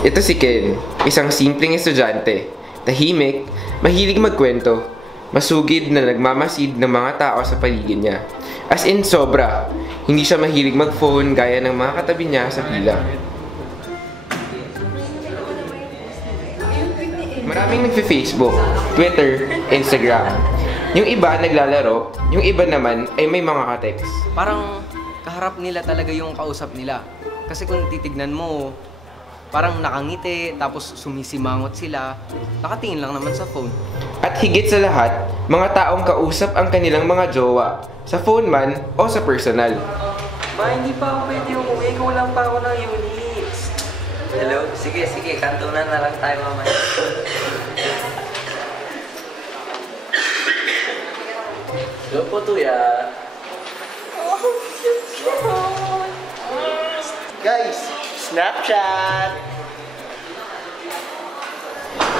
Ito si Ken, isang simpleng estudyante. Tahimik, mahilig magkwento, masugid na nagmamasid ng mga tao sa paligid niya. As in, sobra. Hindi siya mahilig mag-phone gaya ng mga katabi niya sa pila. Maraming nagfe-Facebook, Twitter, Instagram. Yung iba naglalaro, yung iba naman ay may mga ka-text. Parang kaharap nila talaga yung kausap nila. Kasi kung titignan mo, parang nakangiti, tapos sumisimangot sila, nakatingin lang naman sa phone. At higit sa lahat, mga taong kausap ang kanilang mga jowa, sa phone man o sa personal. Ba, hindi pa ako pwede umuwi. Kulang pa ako ng units. Hello? Sige, kantunan na lang tayo mamaya. Hello po, Tuya. Guys, Snapchat!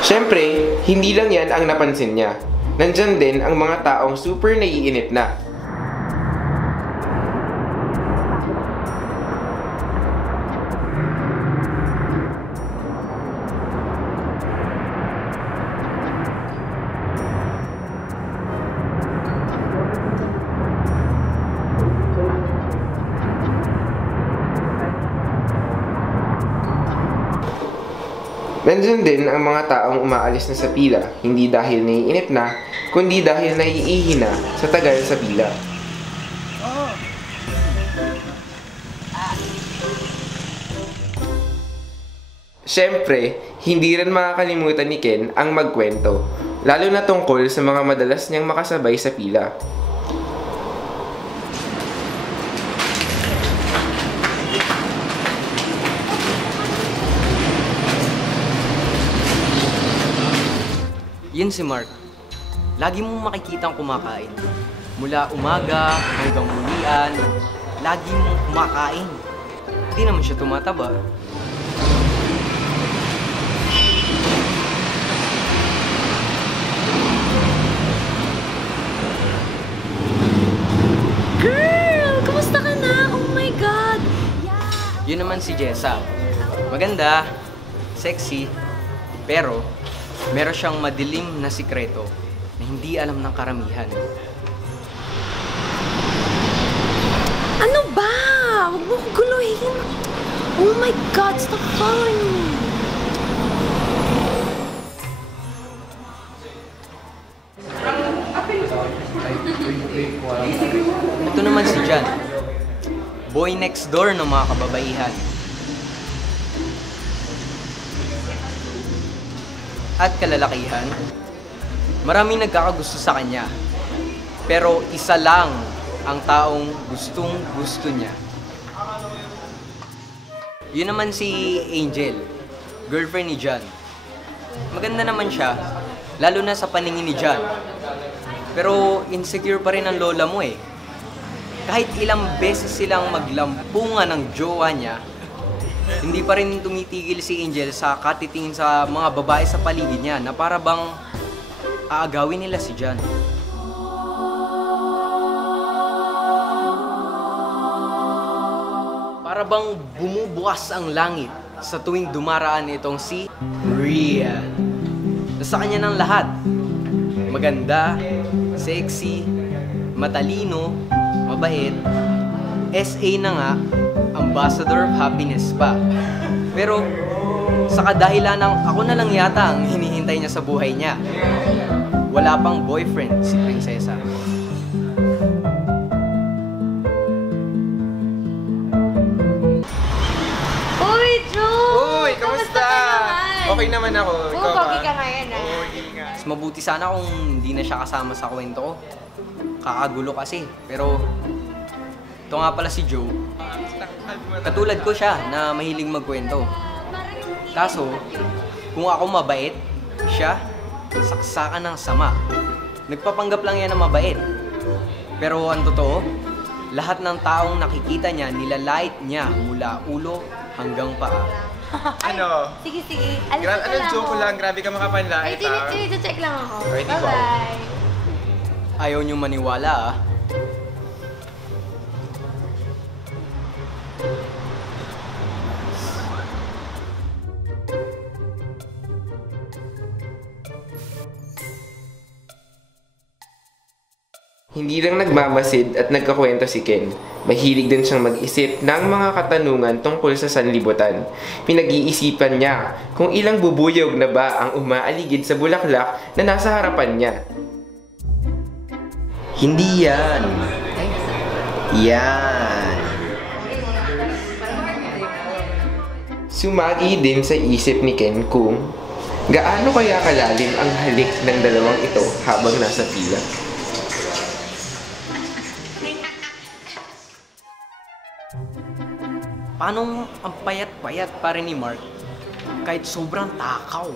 Siyempre, hindi lang yan ang napansin niya. Nandyan din ang mga taong super naiinip na. Nandyan din ang mga taong umaalis na sa pila, hindi dahil naiinip na, kundi dahil naiihi na sa tagal sa pila. Siyempre, hindi rin makakalimutan ni Ken ang magkwento, lalo na tungkol sa mga madalas niyang makasabay sa pila. Yun si Mark. Lagi mong makikitang kumakain. Mula umaga hanggang mulian, lagi mong kumakain. Hindi naman siya tumataba. Girl! Kumusta ka na? Oh my God! Yun naman si Jessa. Maganda, sexy, pero meron siyang madilim na sikreto na hindi alam ng karamihan. Ano ba? Huwag mo ko guluhin. Oh my God! Stop following me! Ito naman si John. Boy next door ng mga kababaihan. At kalalakihan, maraming nagkakagusto sa kanya. Pero isa lang ang taong gustong-gusto niya. Yun naman si Angel, girlfriend ni John. Maganda naman siya, lalo na sa paningin ni John. Pero insecure pa rin ang lola mo eh. Kahit ilang beses silang maglampungan ng jowa niya, hindi pa rin tumitigil si Angel sa katitingin sa mga babae sa paligid niya na para bang aagawin nila si John. Para bang bumubukas ang langit sa tuwing dumaraan itong si Rian. Nasa kanya ng lahat. Maganda, sexy, matalino, mabait, SA na nga, ambassador of happiness pa. Pero sa kadahilan ng ako na lang yata ang hinihintay niya sa buhay niya. Wala pang boyfriend si Prinsesa. Uy, Joe! Uy, kamusta? Okay naman ako. Ikaw Pogi ba? ka ngayon, ah. Pogi nga. Mas mabuti sana kung hindi na siya kasama sa kwento ko. Kakagulo kasi. Pero ito nga pala si Joe. Katulad ko siya na mahilig magkwento. Kaso, kung ako mabait, siya, saksakan ng sama. Nagpapanggap lang yan na mabait. Pero ang totoo, lahat ng taong nakikita niya, nilalait niya mula ulo hanggang paa. Ano? Sige. Alis na Ano, lang joke ako. ko lang. Grabe ka makapanlait, ha? Check lang ako. Alright, ikaw. Bye-bye. Ayaw niyo maniwala ah. Hindi lang nagmamasid at nagkakwento si Ken. Mahilig din siyang mag-isip ng mga katanungan tungkol sa sanlibutan. Pinag-iisipan niya kung ilang bubuyog na ba ang umaaligid sa bulaklak na nasa harapan niya. Hindi yan. Yan. Sumagi din sa isip ni Ken kung gaano kaya kalalim ang halik ng dalawang ito habang nasa pila. Paano ang payat-payat pa rin ni Mark kahit sobrang takaw?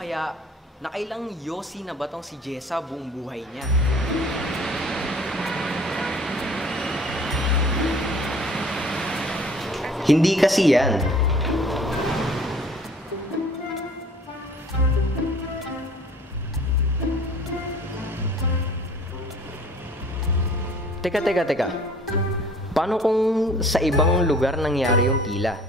Kaya nakailang yosi na ba tong si Jessa buong buhay niya? Hindi kasi yan. Teka. Paano kung sa ibang lugar nangyari yung tila?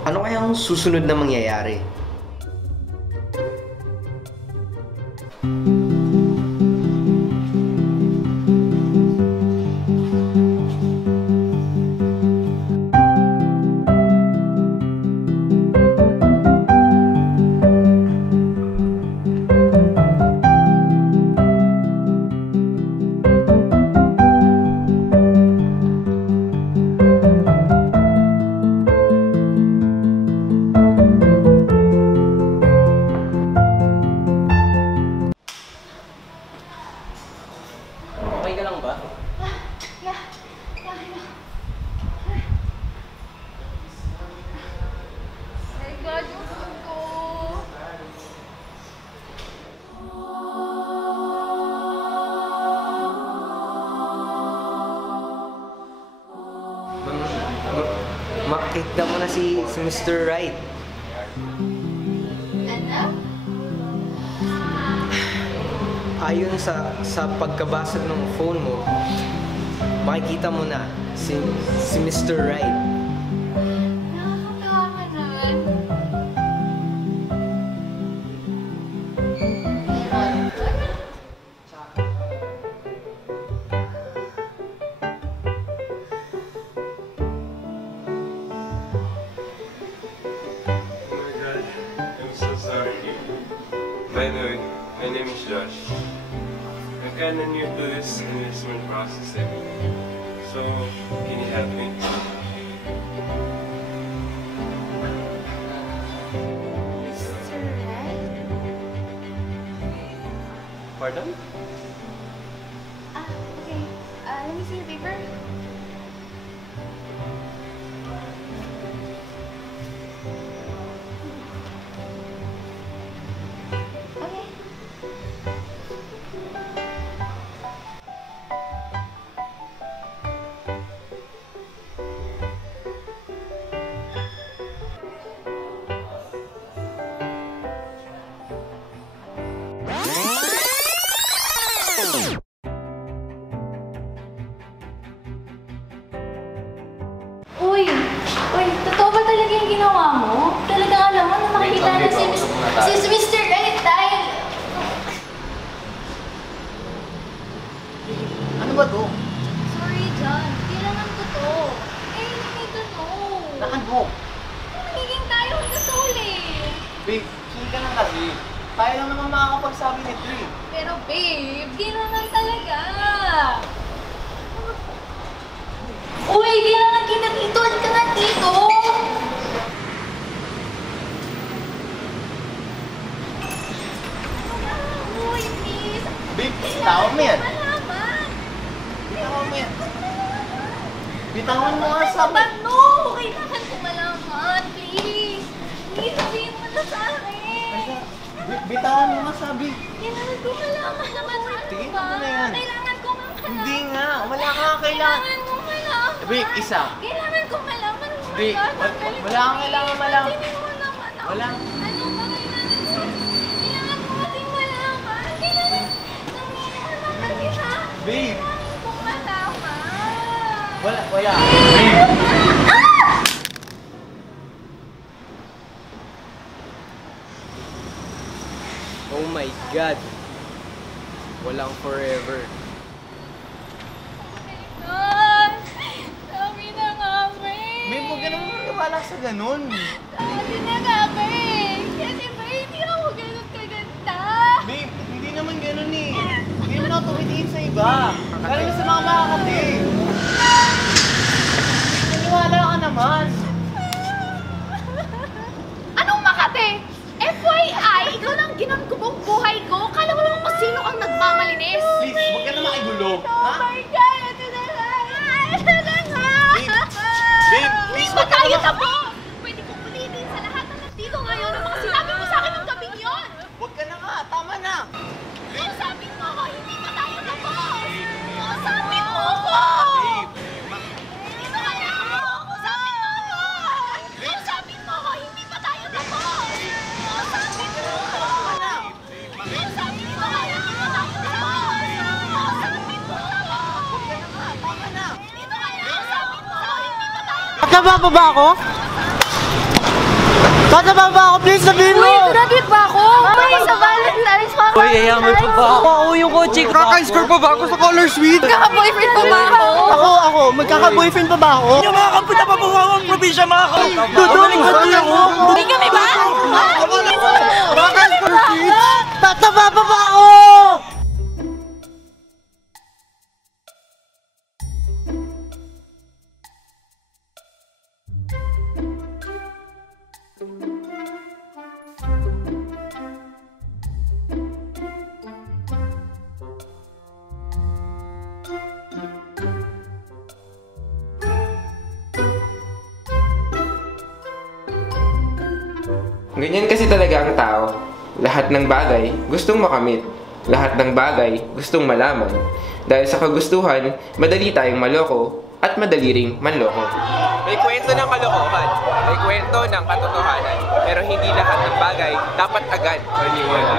Ano kayang susunod na mangyayari? Okay ka lang ba? Yeah. My God, yung food ko. Makita mo na si Mr. Right. Ano? Ayon sa pagkabasag ng phone mo, makikita mo na si Mr. Right. Nakakatawa ka naman. Oh my god, I'm so sorry. By the way, my name is Josh. I'm kinda new to this investment process. So, can you help me? Mr. Red? Pardon? Okay. Let me see your paper. Okay. Uy! Totoo ba talaga yung ginawa mo? Talagang alam mo na makikita na si Mr. Right dahil... Ano ba to? Sorry, John. Kailangan ko to. I really need to know. Na ano? Magiging tayo hanggang sa huli. Babe, chill ka lang kasi. Tayo lang naman makakapagsabi nito eh. Pero babe, kailangan talaga. Uy, kailangan kita dito. Halika nga dito. Uy, please. Babe, bitawan mo yan. Malaman. Bitawan mo yan. Bitawan mo nga sabi. Paano? Kailangan ko malaman, please. Please, sabihin mo na sa akin. Bitawan mo nga sabi. Kailangan ko malaman naman ano Tingin ba? mo na yan. Kailangan ko malaman. Hindi nga, wala ka kailangan. Kailangan ko malaman. Babe, isa. Kailangan ko malaman. Babe, wala kang kailangan malaman. Tingin mo naman ako. Wala. Ano ba kailangan ko? Kailangan ko kasing malaman. Kailangan. Tingin mo naman kita. Babe. Kailangan ko malaman. Wala. Oh my God. Walang forever. Ay, sabi na nga, babe. Babe, huwag ka naman maniwala sa ganun. Sabi na nga, babe. Kasi ba, hindi ako ganun kaganda. Babe, hindi naman ganun eh. Hindi naman ako tumitingin sa iba. Lalo na sa mga makakati. Maniwala ka naman. Anong Makate? FYI, ikaw lang ginagubong buhay ko. Kala mo naman kung sino kang nagmamalinis. Please, huwag ka na makigulo. Oh my God! Ito na nga! Ito na nga! Babe, please, Hindi ba huwag ka tayo na na po? Pwede kong ulitin sa lahat ng nandito ngayon ang mga sinabi mo sa akin ng gabing yon. Huwag ka na nga, tama na. Kausapin mo ako, hindi pa tayo tapos. Kausapin mo ako! Dito ka na ako! Kausapin mo ako! Kausapin mo ako, hindi pa tayo tapos. Kausapin mo ako! Kausapin mo ako, hindi pa tayo tapos. Kausapin mo ako! Tama na. Dito ka na! Kausapin mo ako, hindi pa tayo tapos. Tataba pa ba ako? Tataba ba ako? Please, sabihin mo! graduate ba ako? Uy, sa Valentine's pa! Uy, ayaman pa ba ako? Oo, yung kotse ko. Kaka-score pa ba ako sa Color Suite? Magkaka-boyfriend pa ba ako? Ako, magkaka-boyfriend pa ba ako? Yung mga kapunta pa buwawang probinsya mga ako! Tutuling ko ako! Hindi kami ba? Kaka-score Suite! Tataba pa ba ako? Ganyan kasi talaga ang tao. Lahat ng bagay gustong makamit. Lahat ng bagay gustong malaman. Dahil sa kagustuhan, madali tayong maloko at madali ring manloko. May kwento ng kalokohan, may kwento ng katotohanan, pero hindi lahat ng bagay dapat agad maniwala.